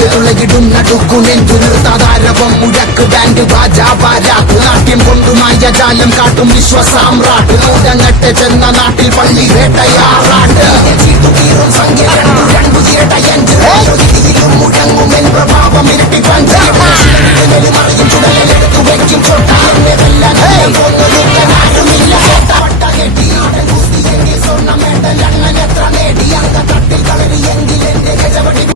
തുളകിടും നടുക്കു നെഞ്ചു നിർത്താതാരവം മുഴക്ക് band ബാജാ Barak നാട്യം കൊണ്ടു മായജാലം കാട്ടും വിശ്വസാമ്രാട്ട് മൂടങ്ങട്ട് ചെന്ന നാട്ടിൽ പള്ളി വേട്ടയാറാട്ട് സംഖ്യ രണ്ടു ചിരട്ട